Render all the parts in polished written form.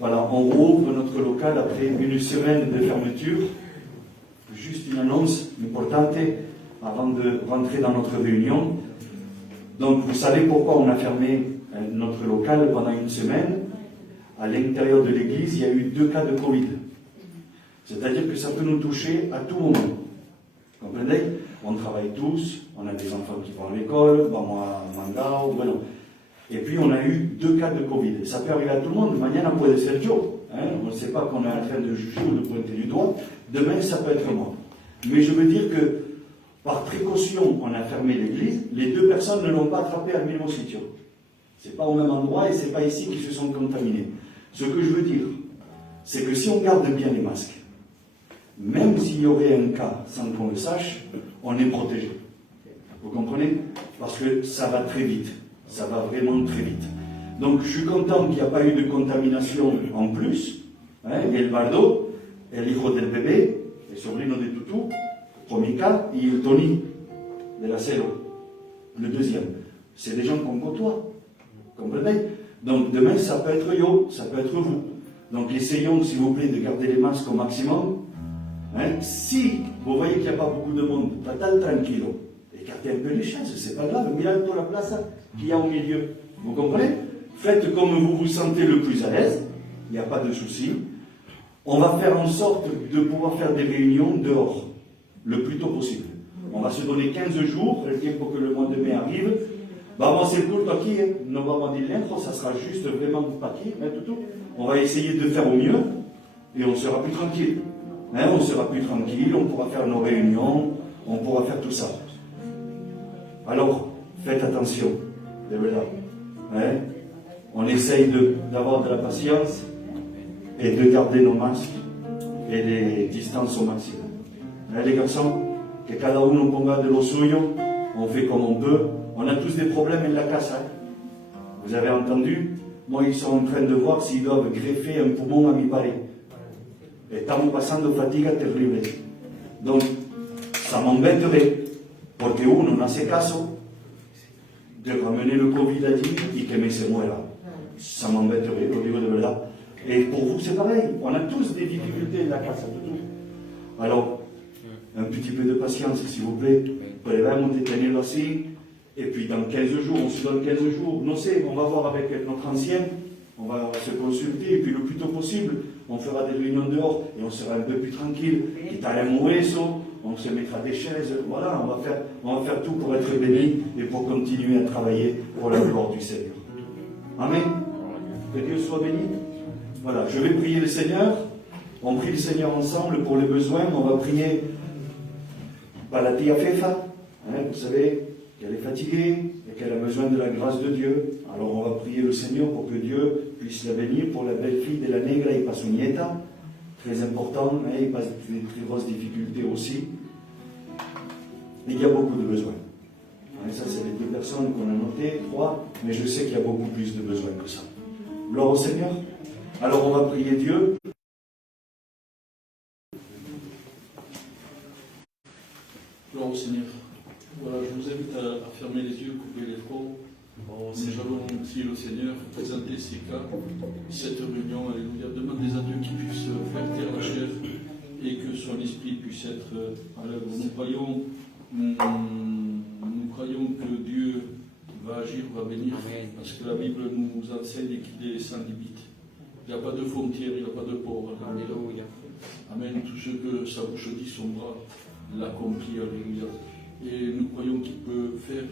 Voilà, on rouvre notre local après une semaine de fermeture. Juste une annonce importante avant de rentrer dans notre réunion. Donc, vous savez pourquoi on a fermé notre local pendant une semaine. À l'intérieur de l'église, il y a eu 2 cas de Covid. C'est-à-dire que ça peut nous toucher à tout moment. Vous comprenez? On travaille tous, on a des enfants qui vont à l'école, vamos à Mandao, bueno. Et puis on a eu 2 cas de Covid. Ça peut arriver à tout le monde. Mañana puede ser yo. On ne sait pas qu'on est en train de juger ou de pointer du doigt. Demain, ça peut être moi. Mais je veux dire que, par précaution, on a fermé l'église. Les 2 personnes ne l'ont pas attrapé à mismo sitio. Ce n'est pas au même endroit et ce n'est pas ici qu'ils se sont contaminés. Ce que je veux dire, c'est que si on garde bien les masques, même s'il y aurait un cas sans qu'on le sache, on est protégé. Vous comprenez? Parce que ça va très vite. Ça va vraiment très vite. Donc je suis content qu'il n'y a pas eu de contamination en plus. El Bardo, el hijo del bebé, el sobrino de Tutu, premier cas, et el Tony de la Celo, le deuxième. C'est des gens qu'on côtoie. Comprenez? Donc demain, ça peut être yo, ça peut être vous. Donc essayons, s'il vous plaît, de garder les masques au maximum. Si vous voyez qu'il n'y a pas beaucoup de monde, total tranquilo, écartez un peu les chaises, c'est pas grave, mirad toda la place qu'il y a au milieu. Vous comprenez? Faites comme vous vous sentez le plus à l'aise, il n'y a pas de souci. On va faire en sorte de pouvoir faire des réunions dehors, le plus tôt possible. On va se donner 15 jours, le temps pour que le mois de mai arrive. Vamos a hacer culto aquí, no vamos a dire lejos, ça sera juste vraiment pas aquí, tout. On va essayer de faire au mieux, et on sera plus tranquille. On sera plus tranquille, on pourra faire nos réunions, on pourra faire tout ça. Alors, faites attention, de verdad. On essaye d'avoir de la patience et de garder nos masques et les distances au maximum. Les garçons, que cada uno ponga de lo suyo, on fait comme on peut. On a tous des problèmes en la casa. Vous avez entendu? Moi, ils sont en train de voir s'ils doivent greffer un poumon à mi pare. Estamos pasando fatiga terrible. Donc, ça m'embêterait, porque uno no hace caso, de ramener le Covid allí y que me se muera. Ça m'embêterait, lo digo de verdad. Et pour vous, c'est pareil. On a tous des difficultés en la casa, tout. Alors, un petit peu de patience, s'il vous plaît. Podemos detenerlo así. Et puis dans 15 jours, on se donne 15 jours. Non, c'est, on va voir avec notre ancienne, on va se consulter, et puis le plus tôt possible, on fera des réunions dehors, et on sera un peu plus tranquille. Quitaremos eso, on se mettra des chaises, voilà, on va faire tout pour être bénis et pour continuer à travailler pour la gloire du Seigneur. Amen. Que Dieu soit béni. Voilà, je vais prier le Seigneur. On prie le Seigneur ensemble pour les besoins. On va prier par la tia Fefa, vous savez, qu'elle est fatiguée et qu'elle a besoin de la grâce de Dieu. Alors on va prier le Seigneur pour que Dieu puisse la bénir, pour la belle-fille de la Negra et pas su nieta, très important, il passe des très grosses difficultés aussi. Mais il y a beaucoup de besoins. Ça, c'est les 2 personnes qu'on a notées, 3, mais je sais qu'il y a beaucoup plus de besoins que ça. Gloire au Seigneur. Alors on va prier Dieu. Gloire au Seigneur. Voilà, je vous invite à fermer les yeux, couper les fronts. Nous allons prier le Seigneur, présenter ces cas, cette réunion, alléluia. Demandez à Dieu qu'il puisse faire taire la chair et que son esprit puisse être à l'œuvre. Nous croyons que Dieu va agir, va bénir, parce que la Bible nous enseigne qu'il est sans limite. Il n'y a pas de frontières, il n'y a pas de port. Alléluia. Amen. Tout ce que sa bouche dit, son bras l'accomplit. Alléluia. Et nous croyons qu'il peut faire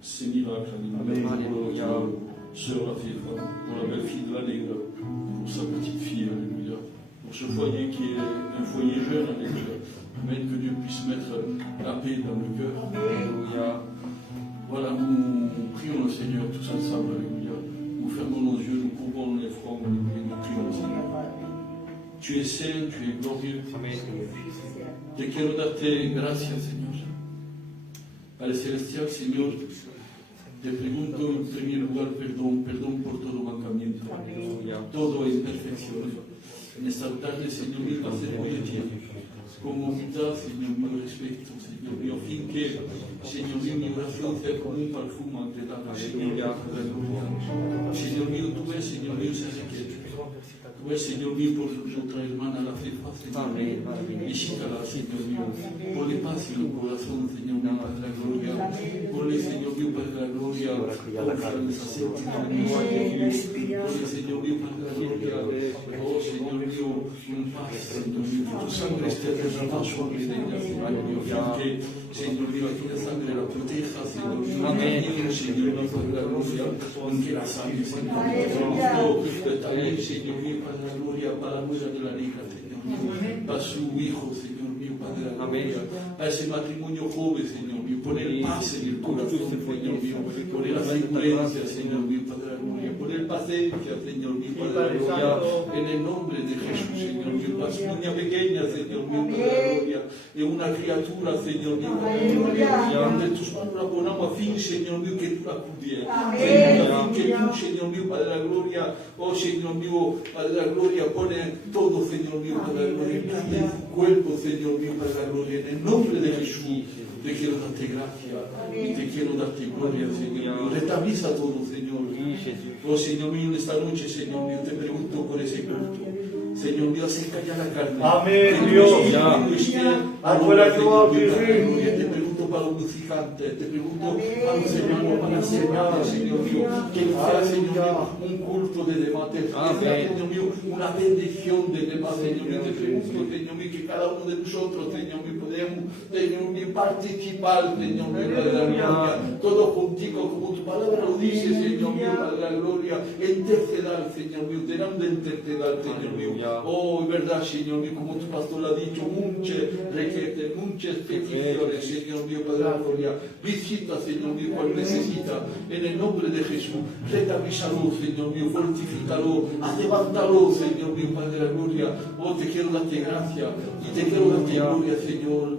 ces miracles. Alléluia. Sœur la Fefa, pour la belle-fille de la Negra, pour sa petite fille. Alléluia. Pour ce foyer qui est un foyer jeune. Alléluia. Amen. Que Dieu puisse mettre la paix dans le cœur. Alléluia. Voilà, nous prions le Seigneur tous ensemble. Alléluia. Nous fermons nos yeux, nous couvrons les fronts et nous prions le Seigneur. Tu es saint, tu es glorieux. Te quiero darte gracias, Señor. Padre Celestial, Señor, te pregunto en primer lugar perdón por todo mancamiento, toda imperfección. En esta tarde, Señor, mil veces voy a ti. comodità, Signor mio, rispetto, Signor mio, affinché, Signor mio, mi orazione sia come un profumo anche dato, Signor mio, per la gloria. Signor mio, tu es, Signor mio, sei tú es, Señor mío, por nuestra hermana la fe, Señor mío, visítala, Señor mío, ponle paz en el corazón, Señor mío, para la gloria, ponle, Señor mío, para la gloria, confianza, Señor mío, ponle, Señor mío, para la gloria, oh, Señor mío, un paz, Señor mío, que tu sangre esté derramada sobre ella, Señor mío, que, Señor mío, aquella sangre la proteja, Señor mío, también, Señor mío, para la gloria, aunque la sangre, Señor mío, también, Señor mío, para la gloria, para la gloria de la hija, Señor mío, para su hijo, Señor mío, Padre de la gloria, a ese matrimonio joven, Señor mío, poner paz en el corazón, Señor mío, poner la seguridad, Señor mío, Padre de la gloria, poner paciencia, Señor mío, Padre de la gloria, en el nombre de Jesús, Señor mío, para su niña pequeña, Señor mío, Padre de la gloria, es una criatura, Señor mío, Padre de la gloria, donde tus manos la ponamos a fin, Señor mío, que tú la cubieras, Señor, que tú, Señor mío, Padre de la gloria, oh Señor mío, Padre de la gloria, pone todo, Señor mío, Padre de la gloria, en tu cuerpo, Señor mío, Padre de la gloria, en el nombre de Jesús, te quiero darte gracia y te quiero darte gloria, Señor mío, restabliza todo, Señor, oh Señor mío, en esta noche, Señor mío, te pregunto por ese culto, Señor mío, acerca ya la carne, amén, Dios, afuera te pregunto para los musicantes, te pregunto para los hermanos, para las hermanas, Señor mío, que sea, Señor mío, un culto de debate, que sea, Señor mío, una bendición de debate, Señor mío, te pregunto, Señor mío, que cada uno de nosotros, Señor mío, podemos, Señor mío, participar, Señor mío, Padre de la gloria, todo contigo, como tu palabra lo dice, Señor mío, Padre de la gloria, intercedar, Señor mío, delante de intercedar, Señor mío, oh, verdad, Señor mío, como tu pastor ha dicho, muchas requetes, muchas peticiones, Señor mío, Padre de la gloria, visita, Señor mío, cual necesita, en el nombre de Jesús, restablízalo, Señor mío, fortifícalo, levántalo, Señor mío, Padre de la gloria, oh, te quiero darte gracia, y te quiero darte gloria, Señor,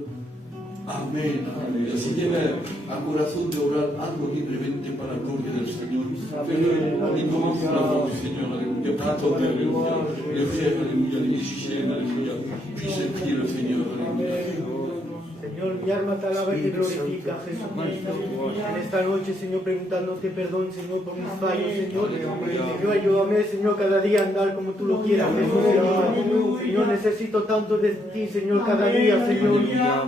amén, aleluya. Si lleve a corazón de orar algo libremente para la gloria del Señor, pero ni como la voz, Señor, aleluya, pronto, aleluya, le frère, aleluya, le musicien, aleluya, puisse prier le Señor, aleluya. Señor, mi alma te alaba y te glorifica, Jesucristo. En esta noche, Señor, preguntándote perdón, Señor, por mis fallos, Señor. Señor, ayúdame, Señor, cada día a andar como tú lo quieras, Jesús, Señor. Señor, necesito tanto de ti, Señor, cada día, Señor.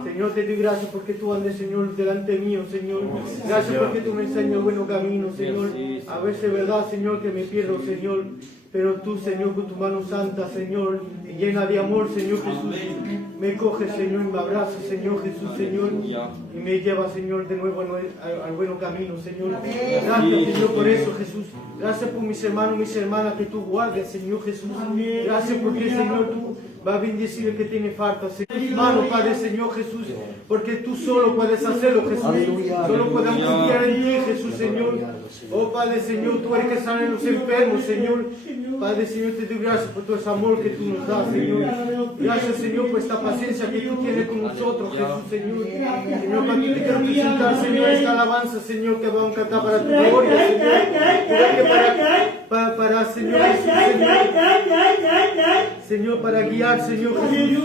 Señor, te doy gracias porque tú andes, Señor, delante mío, Señor. Gracias porque tú me enseñas el buen camino, Señor. A veces, verdad, Señor, que me pierdo, Señor. Pero tú, Señor, con tu mano santa, Señor, y llena de amor, Señor Jesús, me coge, Señor, y me abraza, Señor Jesús, Señor, y me lleva, Señor, de nuevo al buen camino, Señor. Gracias, Señor, por eso, Jesús. Gracias por mis hermanos, mis hermanas que tú guardes, Señor Jesús. Gracias porque, Señor, tú vas a bendecir el que tiene falta, Señor. Hermano, Padre, Señor Jesús, porque tú solo puedes hacerlo, Jesús. Solo podemos confiar en ti, Jesús, Señor. Oh, Padre, Señor, tú eres que sana a los enfermos, Señor. Padre, Señor, te doy gracias por todo ese amor que tú nos das, Señor. Gracias, Señor, por esta paciencia que tú tienes con nosotros, Jesús, Señor. Señor, para ti te quiero presentar, Señor, esta alabanza, Señor, que vamos a cantar para tu gloria, Señor. Para Señor Jesús, Señor, para guiar, Señor Jesús.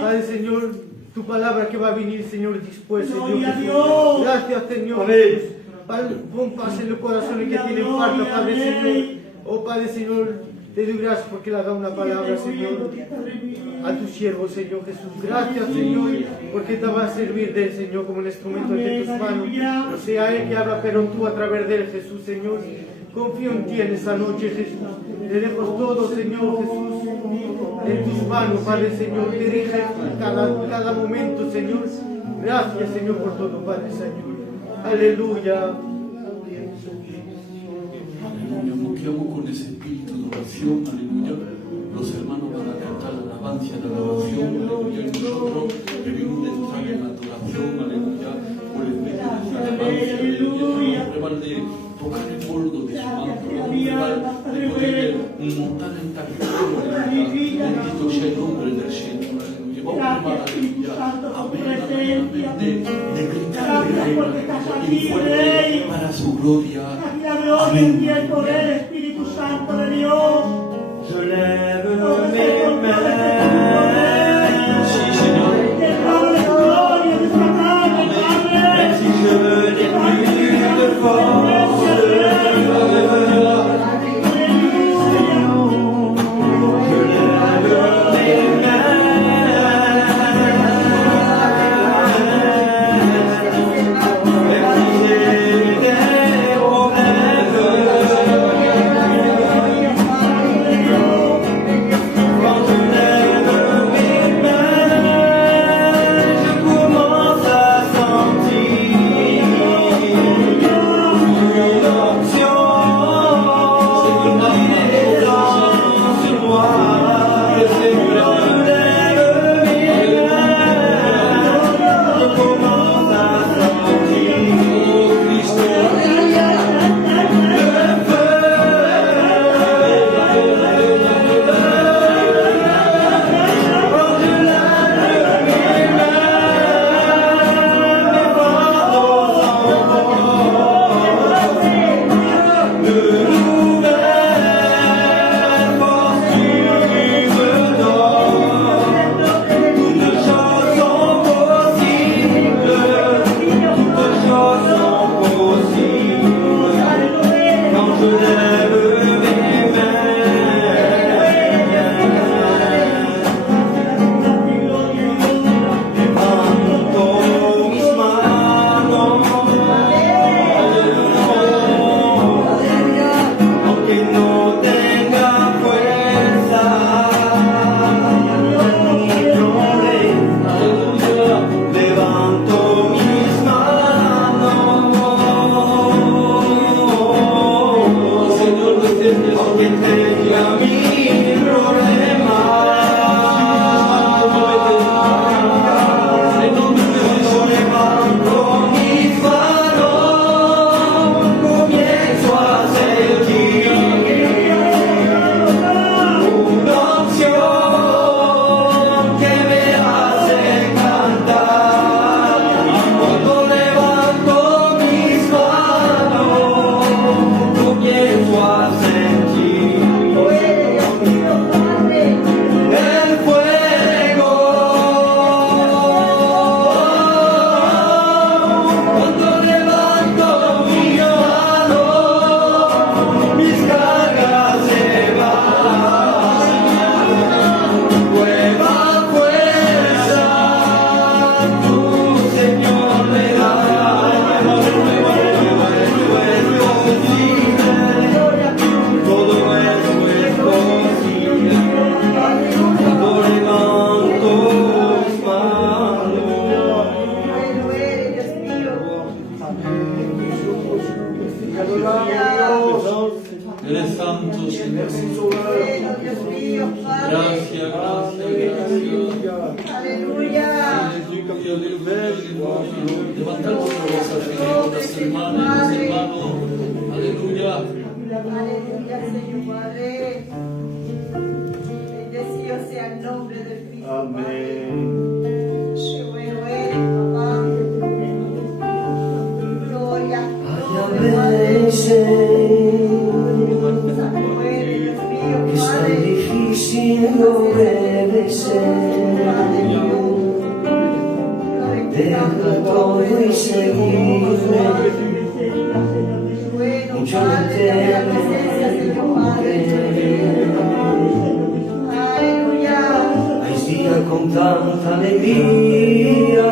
Padre, Señor, tu palabra que va a venir, Señor, después, Señor Jesús. Gracias, Señor Jesús. Padre, pon paz en los corazones que tienen falta, Padre, Señor. Oh Padre, Señor, te doy gracias porque le has dado una palabra, Señor, a tu siervo, Señor Jesús. Gracias, Señor, porque te va a servir de él, Señor, como un instrumento de tus manos. No sea él que habla, pero tú a través de él, Jesús, Señor. Confío en ti en esta noche, Jesús. Le dejo todo, Señor Jesús, en tus manos, Padre, Señor. Dirige cada momento, Señor. Gracias, Señor, por todo, Padre, Señor. Aleluya. Moquiamo con ese espíritu de oración, aleluya. Los hermanos van a cantar la alabanza de la oración, aleluya. Y nosotros debemos de entrar en la adoración, aleluya, por el medio de esa alabanza, aleluya. No prueban de tocar el bordo de su manto, no prueban de poder montar en territorio, aleluya. Bendito sea el nombre del Señor, aleluya. Vamos a probar, aleluya. Amén, amén, amén. De gritar de Rey, aleluya, y fuerte para su gloria. Amén. Espíritu Santo de Dios. Je lève mes mains. Sí, Señor. Eres santo, Señor. Dios mío, Padre. Gracias, gracias, gracias. Aleluya. Aleluya, aleluya. Levantad tu voz al Señor, las hermanas y los hermanos. Aleluya. Aleluya, Señor Padre. Bendecido sea el nombre de Cristo. Amén. Qué bueno eres, papá. Gloria, gloria, Padre. Santo eres, Dios mío, Es tan Padre. difícil obedecer. Deja todo y seguirle. Bueno, Mucho Padre, dame la presencia, Señor Padre. Aleluya. Hay días con tanta alegría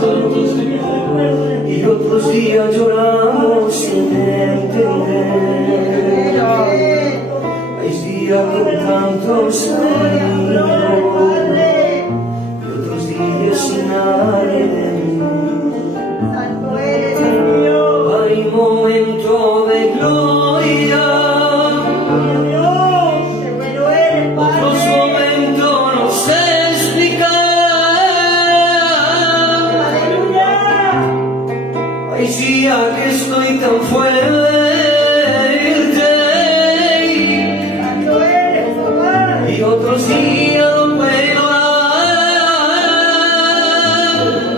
Santo, Señor. y otros días lloramos sin entender. Hay días con tantos amigos y otros días sin nadie. Santo eres, Dios mío. Hay momentos de gloria, Qué bueno eres, otros Padre. momentos no sé explicar. Aleluya. Hay días que estoy tan fuerte Santo eres, papá. y otros días no puedo dar.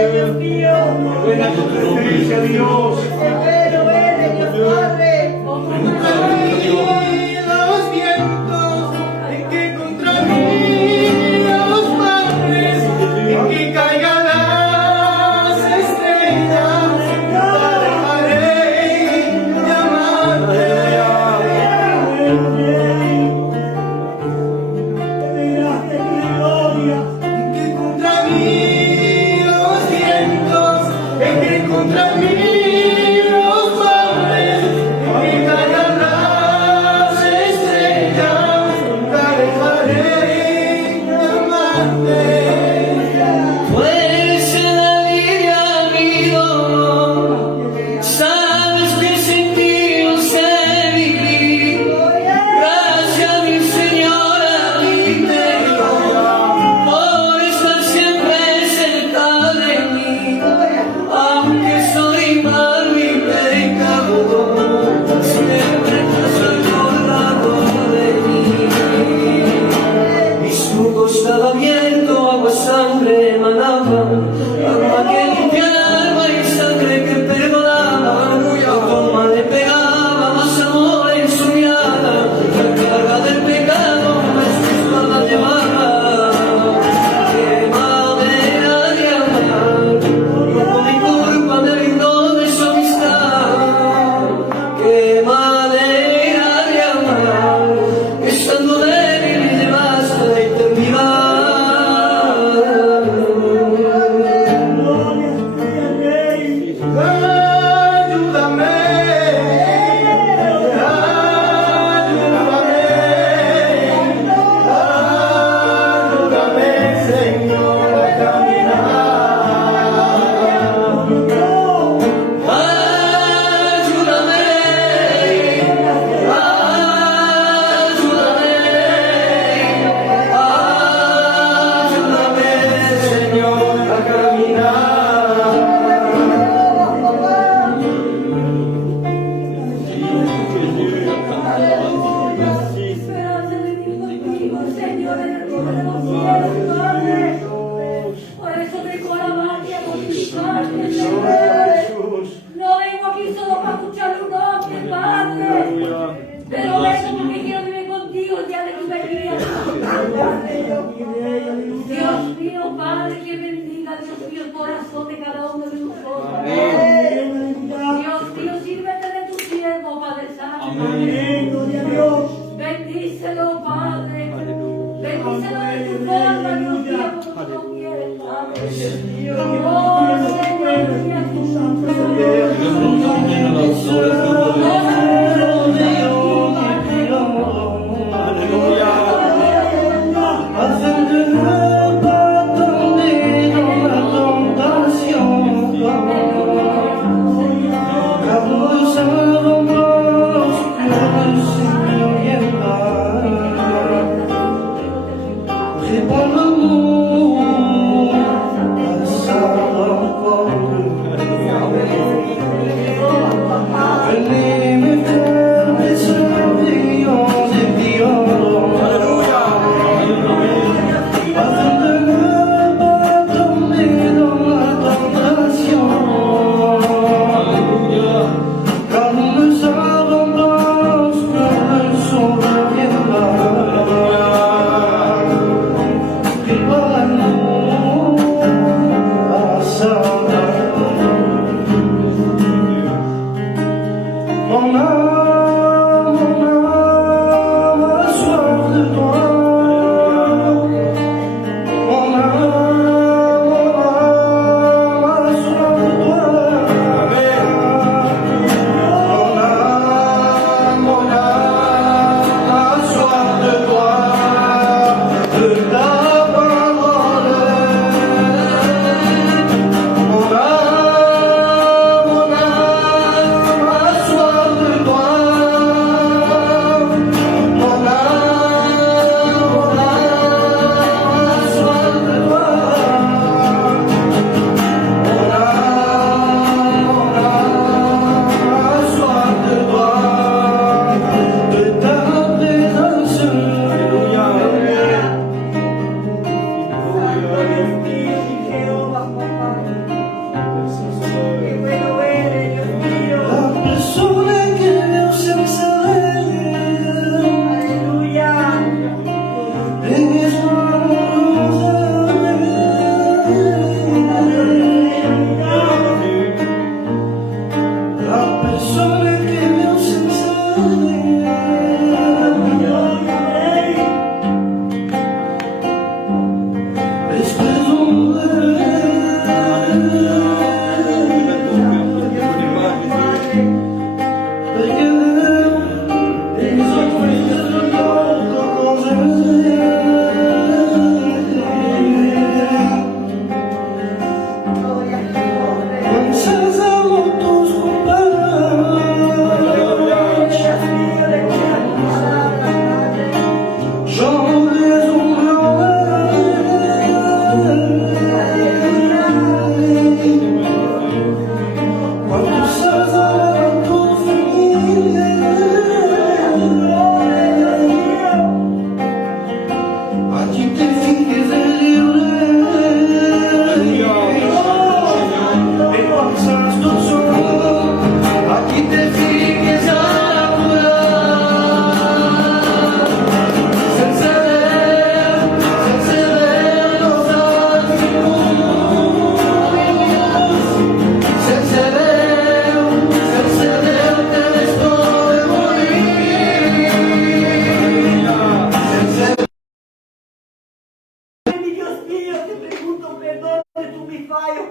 eres, Dios mío. Ven a tu presencia, Dios. Qué bueno eres, Dios Padre. Los vientos, en que contra mí los mares, en que caigan las estrellas, no dejaré de amarte. En que contra mí los vientos, en que contra mí los mares, en que caigan las estrellas, nunca dejaré de amarte. Tú eres el alivio a mi dolor, sabes que sin ti no sé vivir. Gracias mi Señor a mi interior, por estar siempre cerca de mí. Aunque soy malo y pecador, siempre estás acordado de mí. Mi escudo estaba abierto, agua, sangre emanaba, agua que limpiaba y sangre que perdonaba. Cuanto más le pegaba, más amor en su mirada, la carga del pecado más que espalda llevaba. Qué manera de amar, por mi culpa me brindó de su amistad. Qué manera de amar, estando débil me llevaste a la eternidad. Ayúdame, ayúdame, Señor, a Esperanza de Dios contigo, Señor, en el trono de los cielos, Padre. Por eso tengo la magia a glorificarte, Señor. No vengo aquí solo para escuchar un nombre, Padre. Pero vengo porque quiero vivir contigo el día de tu venida. Dios mío, Padre, que bendiga, Dios mío, el corazón de cada uno de nosotros. Dios mío, sírvete de tu siervo, Padre Santo. Bendícelo, Padre. Bendícelo de tu forma, Dios mío, como tú lo quieres, Padre. Oh, Señor, mira tu santo. Hacen de nuevo donde no la tentación. Cabuzado más, no se me orienta. Répondez-nous, pasado por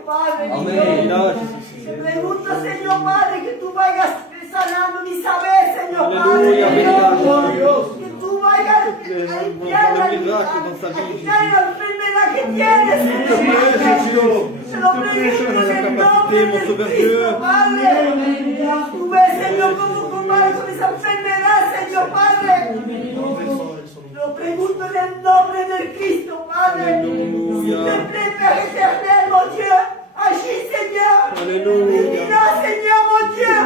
Padre, mi Amén. Dios. Te pregunto, Señor Padre, que tú vayas sanando mi saber, Señor Padre, Aleluya, mi Dios. Que tú vayas a limpiar la enfermedad que tienes, Señor. Se lo pregunto en el nombre de Cristo, Padre. Tú ves, Señor, cómo combate con esa enfermedad, Señor Padre. Lo pregunto en el nombre del Cristo, Padre. Si te prépares éternel, mon Dieu, agis, Seigneur. Divina, Seigneur, mon Dieu.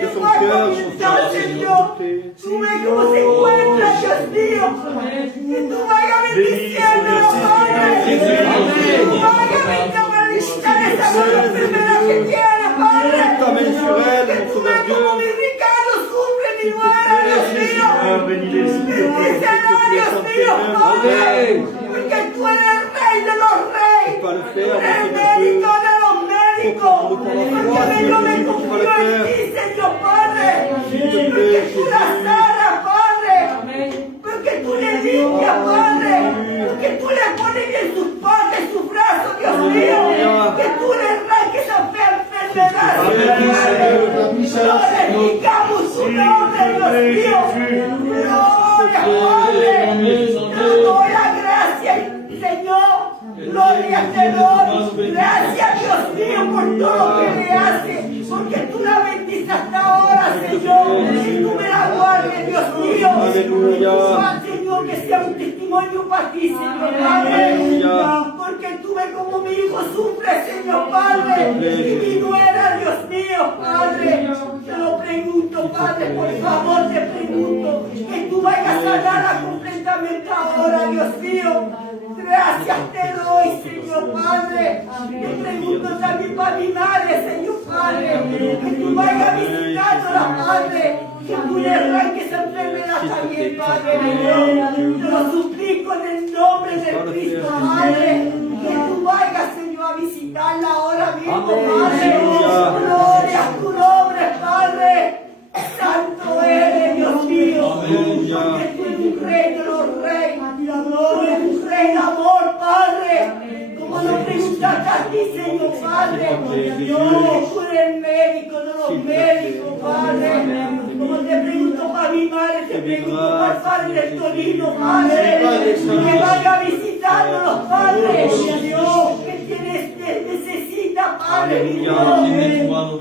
Tu vois comme il tente, Señor. Tú ves cómo se encuentra, Dios mío. Que tú vayas bendiciéndolo, Padre. Tú vayas bendiciendo esa buena enfermedad que tiene, Padre. Que tú ves cómo mi Ricardo sufre, mi nuera, Dios mío. Bendícelo, Dios mío, Padre. Porque tú eres el Rey de los Reyes. El médico de los médicos. Porque yo me confío en ti, Señor Padre. Porque tú la sanas, Padre. Porque tú le limpias, Padre. Porque tú le pones en sus patas, en sus brazos, Dios mío. Que tú le arranques esa enfermedad, Señor. Glorificamos su nombre, Dios mío. Gloria, Padre. Te doy la gracia, Señor. Gloria te doy. Gracias, Dios mío, por todo lo que me hace. Porque tú la bendices hasta ahora, Señor. Y tú me la guardes, Dios mío. Aleluya. Señor, que sea un testimonio para ti, Señor Padre. Porque tú ves como mi hijo sufre, Señor Padre. Y mi nuera, Dios mío, Padre. Te lo pregunto, Padre, por favor, te pregunto. Que tú vayas a sanarla completamente ahora, Dios mío. Gracias te doy, Señor Padre. Te pregunto también para mi madre, Señor Padre. Que tú vayas visitándola, Padre. Que tú le arranques esa enfermedad también, Padre mío. Te lo suplico en el nombre de Cristo, Padre. Que tú vayas, Señor, a visitarla ahora mismo, Padre. Gloria a tu nombre, Padre. Santo eres, Dios mío. Porque tú eres un rey de los reyes. Tú eres un rey de amor, Padre. Como lo preguntaste a ti, Señor Padre. Tú eres el médico de los médicos, Padre. Como te pregunto para mi madre, te pregunto para el Padre del Torino, Padre. Que vaya visitando los padres. Que necesita, Padre, mi Dios.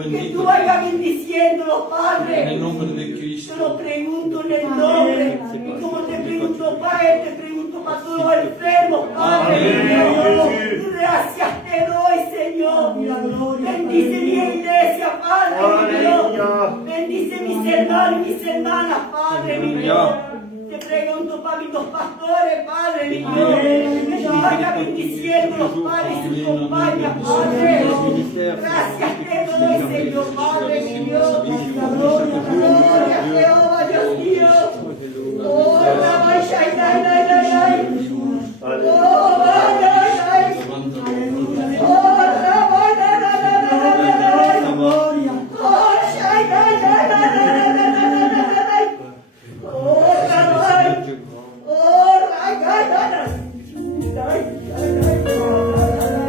Que tú vayas bendiciéndolo, Padre. En el nombre de Te Cristo. lo pregunto en el nombre. Y como te pregunto para él, te pregunto para todos los enfermos, Padre mío. Gracias te doy, Señor. Bendice mi iglesia, Padre mío. Bendice mis hermanos y mis hermanas, Padre mío. Te pregunto para mis dos pastores, Padre mío. Que tú vayas bendiciendo los padres y sus compañías, Padre. Gracias te doy, Señor Padre mío. Gloria a Jehová, Dios mío. Oh, la vaya, ay, ay, ay, ay. Oh, ay, ay, ay. Oh, la vaya, ay, ay, ay, ay. Oh, ay, ay, ay, ay. Oh, la vaya. Oh, ay, ay, ay. Ay, ay, ay, ay.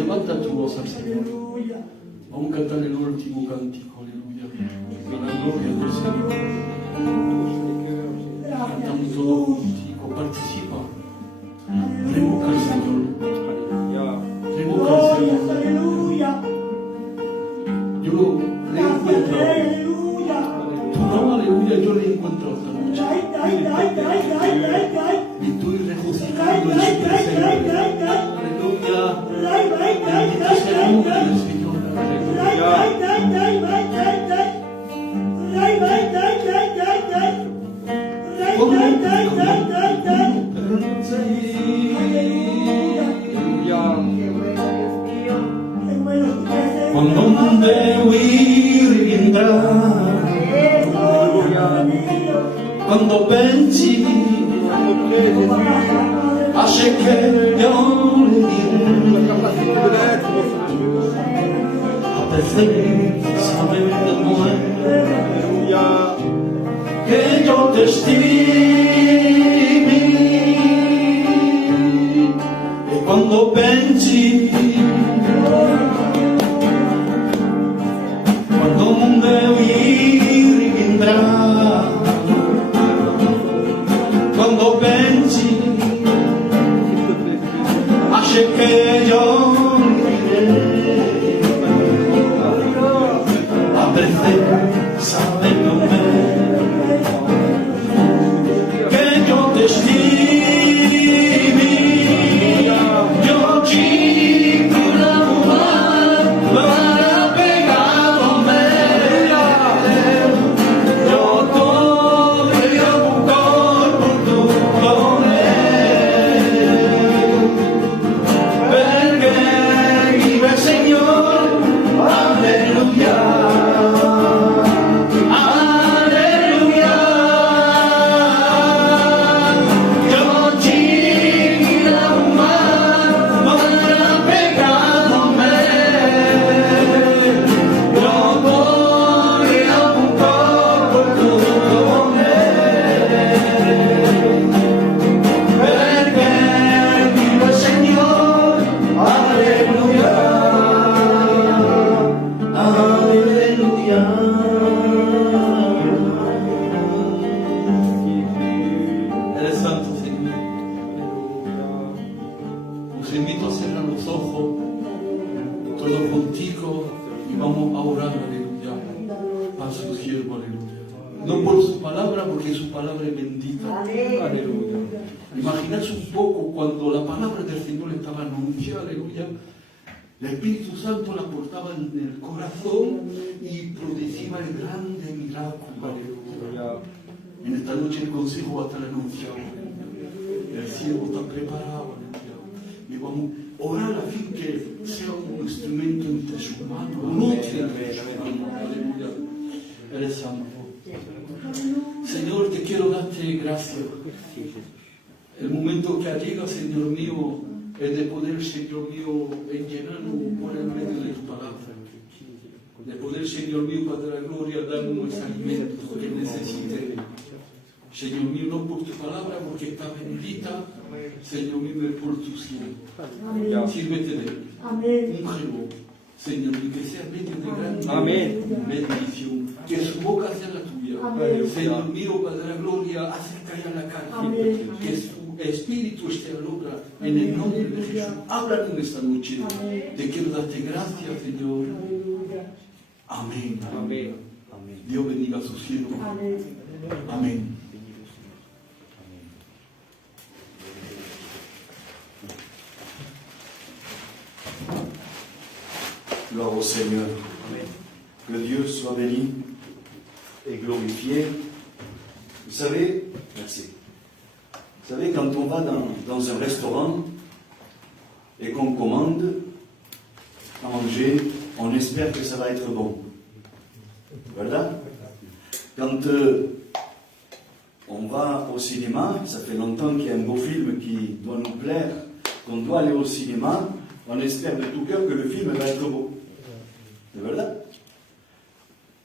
levanta tu voz al Señor. Vamos a cantar el último cántico, aleluya. Con la gloria del Señor. Cantamos todo contigo, participa. Revoca al Señor. Revoca al Señor. Yo lo reencuentro. Tu nombre, aleluya, yo lo encuentro esta noche. Y estoy regocijando en su presencia. Aleluya. Bendito sea el nombre del Señor. Quando non devo rientrare, quando pensi a se che io le a presenza del amore che io ti stimi, e quando pensi non devi rientrare, quando pensi a ciò che io direi, a presenza del nome che io ti stimi, io ci Imaginaos un poco cuando la palabra del Señor estaba anunciada, aleluya, el Espíritu Santo la portaba en el corazón y producía el grande milagro, aleluya. En esta noche el consejo va a estar anunciado, el cielo está preparado, aleluya. Y vamos a orar a fin que sea un instrumento entre sus manos, aleluya. Eres santo. Señor, te quiero darte gracias. El momento que ha llegado, Señor mío, es de poder, Señor mío, llenarnos por el medio de tu palabra. De poder, Señor mío, Padre de la gloria, darnos ese alimento que necesite. Señor mío, no por tu palabra, porque está bendita, Señor mío, es por tu cielo. Sírvete de él. Úngelo, Señor mío, que sea medio de gran bendición. Que su boca sea la tuya. Señor mío, Padre de la gloria, hace callar la carne. Que su Espíritu esté al obra en el nombre de Jesús. Háblanos esta noche. Te quiero darte gracias, Señor. Amén. Dios bendiga a su cielo. Amén. Gloire au Seigneur. Que Dieu soit béni et glorifié. Vous savez, merci. Vous savez, quand on va dans un restaurant et qu'on commande à manger, on espère que ça va être bon. Voilà. Quand on va au cinéma, ça fait longtemps qu'il y a un beau film qui doit nous plaire, qu'on doit aller au cinéma, on espère de tout cœur que le film va être beau. C'est vrai?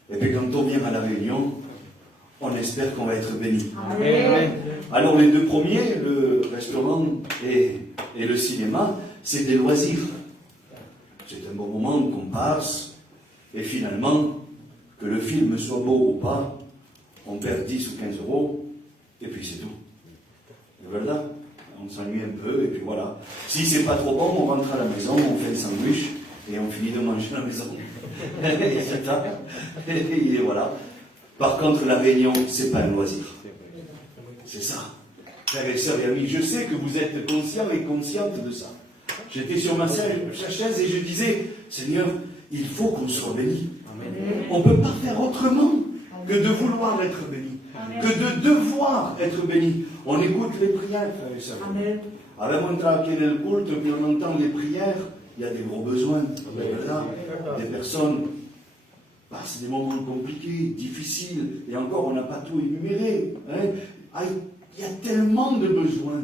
Et puis quand on vient à la réunion, on espère qu'on va être béni. Amen. Alors les deux premiers, le restaurant et le cinéma, c'est des loisirs. c'est un bon moment qu'on passe, et finalement, que le film soit beau ou pas, on perd 10 ou 15 euros, et puis c'est tout. Et voilà, on s'ennuie un peu, et puis voilà. Si c'est pas trop bon, on rentre à la maison, on fait le sandwich, et on finit de manger à la maison. Et c'est ça. Et voilà. Par contre, la réunion, c'est pas un loisir. C'est ça. Frères et sœurs et amis, je sais que vous êtes conscients et conscientes de ça. J'étais sur ma chaise et je disais, Seigneur, il faut qu'on soit bénis. On ne peut pas faire autrement que de vouloir être béni, que de devoir être béni. On écoute les prières, frères et sœurs. Avant d'entrer dans le culte, puis on entend les prières, il y a des gros besoins. Voilà. Des personnes passent des moments compliqués, difficiles, et encore, on n'a pas tout énuméré. Hein. Il y a tellement de besoins.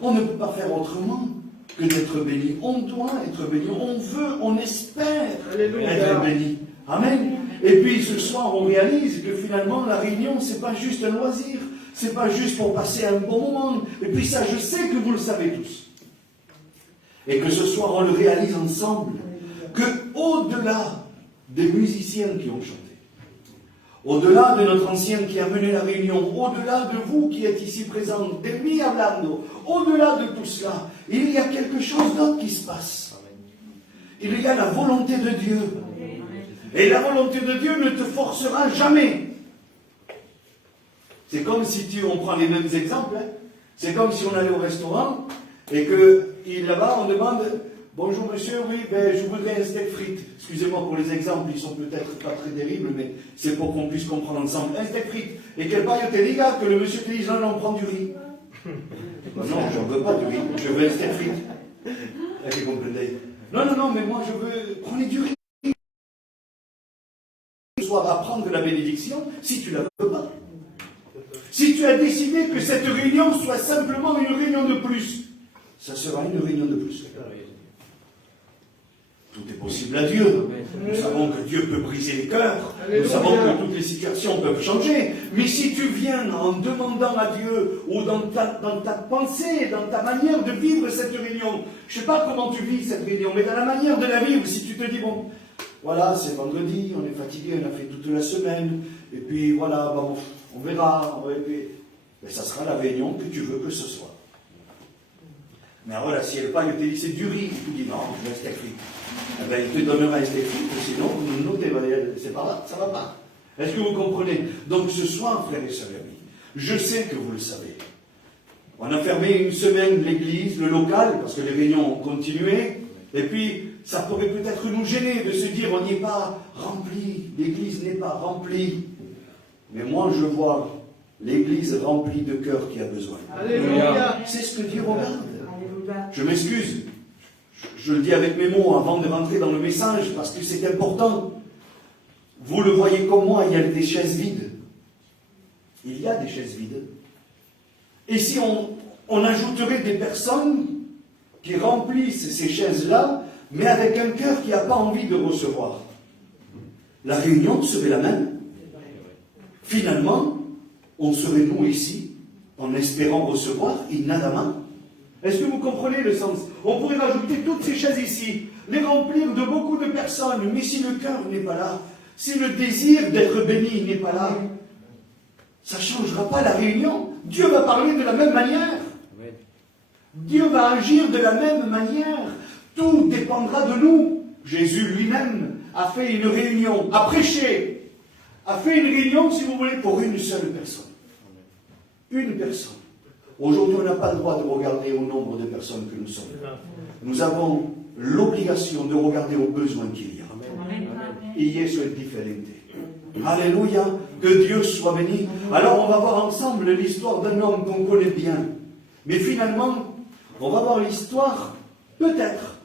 On ne peut pas faire autrement que d'être béni. On doit être béni. On veut, on espère être béni. Amen. Et puis ce soir, on réalise que finalement, la réunion, c'est pas juste un loisir. C'est pas juste pour passer un bon moment. Et puis ça, je sais que vous le savez tous. Et que ce soir, on le réalise ensemble. Que au-delà des musiciens qui ont chanté, au-delà de notre ancien qui a mené la réunion, au-delà de vous qui êtes ici présents, de mi hablando, au-delà de tout cela, il y a quelque chose d'autre qui se passe. Il y a la volonté de Dieu. Et la volonté de Dieu ne te forcera jamais. C'est comme si on prend les mêmes exemples, hein. C'est comme si on allait au restaurant et que là-bas on demande bonjour monsieur, oui, je voudrais un steak frites. Excusez-moi pour les exemples, ils sont peut-être pas très terribles, mais c'est pour qu'on puisse comprendre ensemble. Un steak frites. Et que le paio te diga que le monsieur te dit non, on prend du riz. Non, je ne veux pas du riz, je veux un steak frites. Vous comprenez? Non, mais moi je veux. Prenez du riz. Ce soir à prendre la bénédiction si tu ne la veux pas. Si tu as décidé que cette réunion soit simplement une réunion de plus, ça sera une réunion de plus. Tout est possible à Dieu. Nous savons que Dieu peut briser les cœurs. Nous savons que toutes les situations peuvent changer. Mais si tu viens en demandant à Dieu, ou dans ta pensée, dans ta manière de vivre cette réunion, je ne sais pas comment tu vis cette réunion, mais dans la manière de la vivre, si tu te dis, bon, voilà, c'est vendredi, on est fatigué, on a fait toute la semaine, et puis voilà, bon, on verra, et puis, mais ça sera la réunion que tu veux que ce soit. Mais voilà, si elle pas, il te dit c'est du riz, tu dis non, je veux un steak frites. Eh bien, il te donnera un steak frites, sinon, nous, c'est pas là, ça va pas. Est-ce que vous comprenez? Donc ce soir, frères et sœurs amis, je sais que vous le savez. On a fermé une semaine l'église, le local, parce que les réunions ont continué, et puis ça pourrait peut-être nous gêner de se dire on n'y est pas rempli, l'église n'est pas remplie. Mais moi je vois l'église remplie de cœurs qui a besoin. Alléluia. C'est ce que Dieu regarde. Je m'excuse, je le dis avec mes mots avant de rentrer dans le message parce que c'est important. Vous le voyez comme moi, il y a des chaises vides. Il y a des chaises vides. Et si on ajouterait des personnes qui remplissent ces chaises-là, mais avec un cœur qui n'a pas envie de recevoir, la réunion serait la même. Finalement, on serait nous ici, en espérant recevoir, innadamment. Est-ce que vous comprenez le sens? On pourrait rajouter toutes ces chaises ici, les remplir de beaucoup de personnes, mais si le cœur n'est pas là, si le désir d'être béni n'est pas là, ça ne changera pas la réunion. Dieu va parler de la même manière. Dieu va agir de la même manière. Tout dépendra de nous. Jésus lui-même a fait une réunion, a prêché, a fait une réunion, si vous voulez, pour une seule personne. Une personne. Aujourd'hui, on n'a pas le droit de regarder au nombre de personnes que nous sommes. Nous avons l'obligation de regarder aux besoins qu'il y a. Y eso es diferente. Alléluia, que Dieu soit béni. Alors on va voir ensemble l'histoire d'un homme qu'on connaît bien. Mais finalement, on va voir l'histoire, peut-être,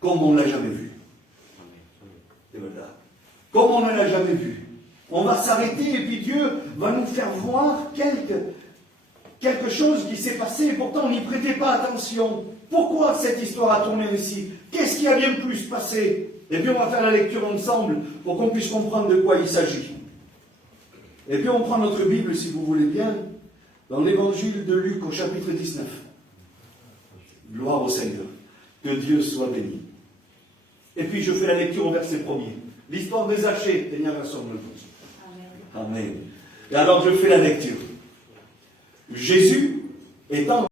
comme on ne l'a jamais vue. C'est vrai. Comme on ne l'a jamais vue. On va s'arrêter et puis Dieu va nous faire voir quelque chose qui s'est passé et pourtant on n'y prêtait pas attention. Pourquoi cette histoire a tourné ainsi? Qu'est-ce qui a bien pu se passer? Et puis on va faire la lecture ensemble pour qu'on puisse comprendre de quoi il s'agit. Et puis on prend notre Bible, si vous voulez bien, dans l'évangile de Luc au chapitre 19. Gloire au Seigneur. Que Dieu soit béni. Et puis je fais la lecture au verset 1er. L'histoire de Zachée, tenir la somme. Amen. Et alors je fais la lecture. Jésus étant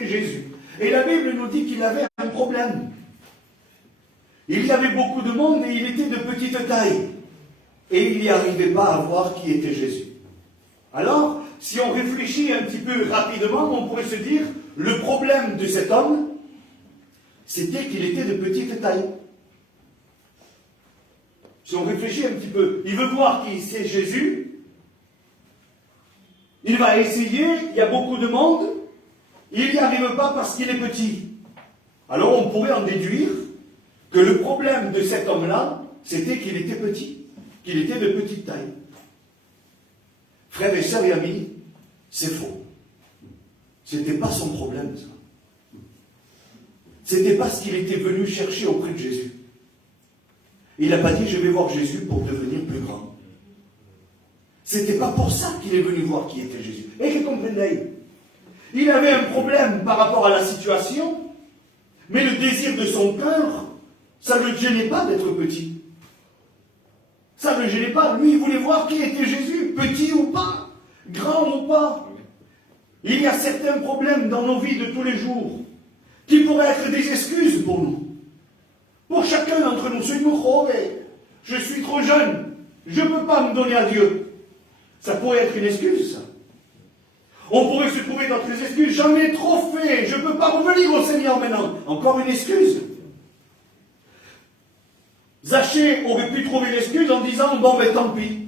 Jésus. Et la Bible nous dit qu'il avait un problème. Il y avait beaucoup de monde et il était de petite taille. Et il n'y arrivait pas à voir qui était Jésus. Alors, si on réfléchit un petit peu rapidement, on pourrait se dire, le problème de cet homme, c'était qu'il était de petite taille. Si on réfléchit un petit peu, il veut voir qui c'est Jésus, il va essayer, il y a beaucoup de monde, il n'y arrive pas parce qu'il est petit. Alors on pourrait en déduire que le problème de cet homme-là, c'était qu'il était petit, qu'il était de petite taille. Frères et sœurs et amis, c'est faux. C'était pas son problème, ça. C'était pas ce qu'il était venu chercher auprès de Jésus. Il n'a pas dit, je vais voir Jésus pour devenir plus grand. C'était pas pour ça qu'il est venu voir qui était Jésus. Et que comprenez? Il avait un problème par rapport à la situation, mais le désir de son cœur, ça ne le gênait pas d'être petit. Ça ne le gênait pas. Lui, il voulait voir qui était Jésus, petit ou pas, grand ou pas. Il y a certains problèmes dans nos vies de tous les jours qui pourraient être des excuses pour nous. Pour chacun d'entre nous. Je suis trop jeune, je ne peux pas me donner à Dieu. Ça pourrait être une excuse, ça. On pourrait se trouver d'autres excuses. J'en ai trop fait, je ne peux pas revenir au Seigneur maintenant. Encore une excuse. Zachée aurait pu trouver l'excuse en disant, bon ben tant pis,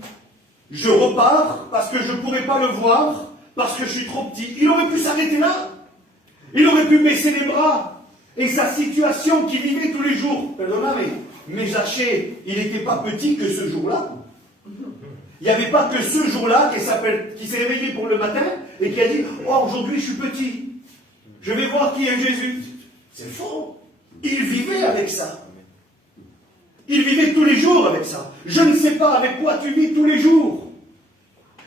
je repars parce que je ne pourrais pas le voir, parce que je suis trop petit. Il aurait pu s'arrêter là. Il aurait pu baisser les bras. Et sa situation qu'il vivait tous les jours. Pardonnez, mais Zachée, il n'était pas petit que ce jour-là. Il n'y avait pas que ce jour-là qui s'est réveillé pour le matin et qui a dit, oh aujourd'hui je suis petit. Je vais voir qui est Jésus. C'est faux. Il vivait avec ça. Il vivait tous les jours avec ça. Je ne sais pas avec quoi tu vis tous les jours.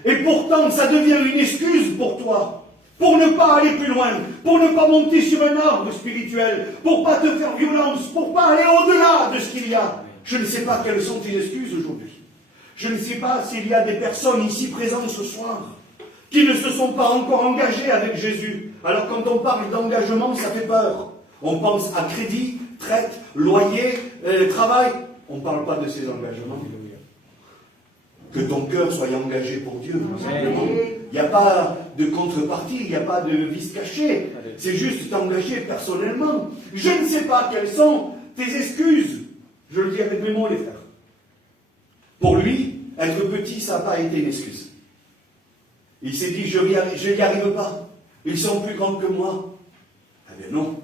Et pourtant, ça devient une excuse pour toi. Pour ne pas aller plus loin. Pour ne pas monter sur un arbre spirituel. Pour ne pas te faire violence. Pour ne pas aller au-delà de ce qu'il y a. Je ne sais pas quelles sont tes excuses aujourd'hui. Je ne sais pas s'il y a des personnes ici présentes ce soir qui ne se sont pas encore engagées avec Jésus. Alors quand on parle d'engagement, ça fait peur. On pense à crédit, traite, loyer, travail. On ne parle pas de ces engagements. Que ton cœur soit engagé pour Dieu, simplement. Il n'y a pas de contrepartie, il n'y a pas de vice caché. C'est juste t'engager personnellement. Je ne sais pas quelles sont tes excuses. Je le dis avec mes mots, les frères. Pour lui, être petit, ça n'a pas été une excuse. Il s'est dit, je n'y arrive pas. Ils sont plus grands que moi. Eh bien non.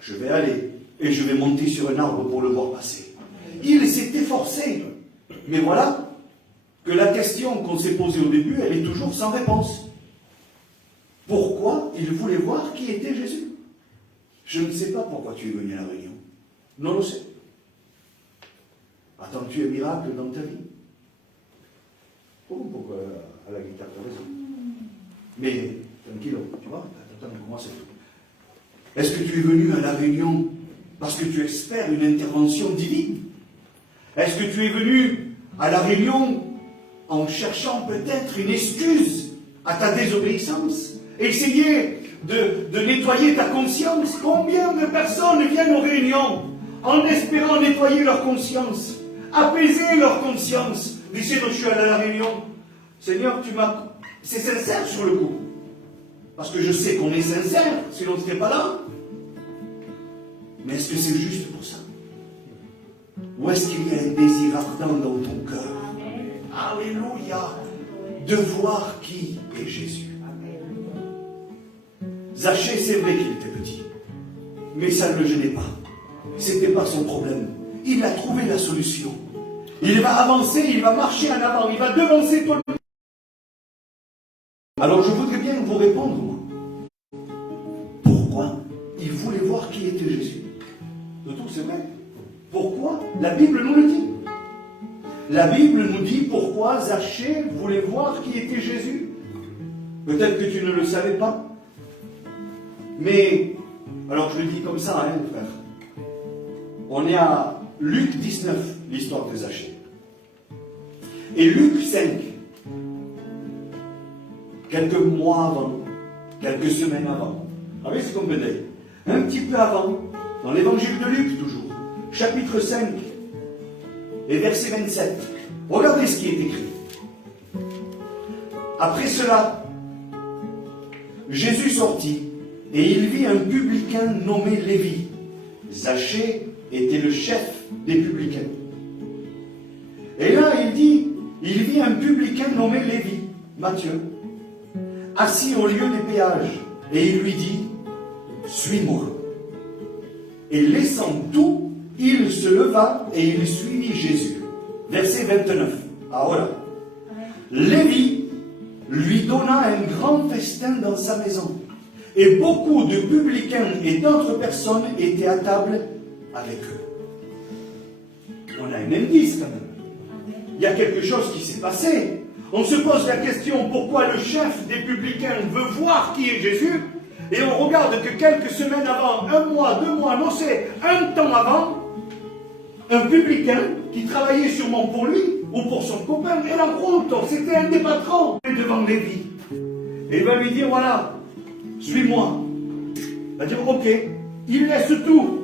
Je vais aller et je vais monter sur un arbre pour le voir passer. Il s'est efforcé. Mais voilà que la question qu'on s'est posée au début, elle est toujours sans réponse. Pourquoi il voulait voir qui était Jésus? Je ne sais pas pourquoi tu es venu à la réunion. Non, je sais. Attends-tu un miracle dans ta vie? Pourquoi à la guitare, tu as raison. Mais, tranquille, tu vois, attends, comment c'est tout? Est-ce que tu es venu à la réunion parce que tu espères une intervention divine? Est-ce que tu es venu à la réunion en cherchant peut-être une excuse à ta désobéissance? Essayer de nettoyer ta conscience. Combien de personnes viennent aux réunions en espérant nettoyer leur conscience, apaiser leur conscience? D'ici, je suis allé à la réunion. Seigneur, tu m'as... C'est sincère sur le coup. Parce que je sais qu'on est sincère, sinon tu n'étais pas là. Mais est-ce que c'est juste pour ça? Ou est-ce qu'il y a un désir ardent dans ton cœur? Alléluia! De voir qui est Jésus. Zachée, c'est vrai qu'il était petit. Mais ça ne le gênait pas. Ce n'était pas son problème. Il a trouvé la solution. Il va avancer, il va marcher en avant, il va devancer tout le monde. Alors je voudrais bien vous répondre, moi. Pourquoi il voulait voir qui était Jésus? De tout, c'est vrai. Pourquoi? La Bible nous le dit. La Bible nous dit pourquoi Zachée voulait voir qui était Jésus. Peut-être que tu ne le savais pas. Mais, alors je le dis comme ça, hein, frère. on est à Luc 19, l'histoire de Zachée. Et Luc 5, quelques mois avant, quelques semaines avant, avec ce qu'on venait, un petit peu avant, dans l'évangile de Luc toujours, chapitre 5 et verset 27, regardez ce qui est écrit. Après cela, Jésus sortit et il vit un publicain nommé Lévi. Zachée était le chef des publicains. Et là, il vit un publicain nommé Lévi, Matthieu, assis au lieu des péages. Et il lui dit, suis-moi. Et laissant tout, il se leva et il suivit Jésus. Verset 29. Ahora. Lévi lui donna un grand festin dans sa maison. Et beaucoup de publicains et d'autres personnes étaient à table avec eux. On a un indice quand même. Il y a quelque chose qui s'est passé. On se pose la question pourquoi le chef des publicains veut voir qui est Jésus. Et on regarde que quelques semaines avant, 1 mois, 2 mois, non c'est un temps avant, un publicain qui travaillait sûrement pour lui ou pour son copain, et la rencontre, c'était un des patrons devant Lévi. Et il va lui dire, voilà, suis-moi. Il va dire, ok, il laisse tout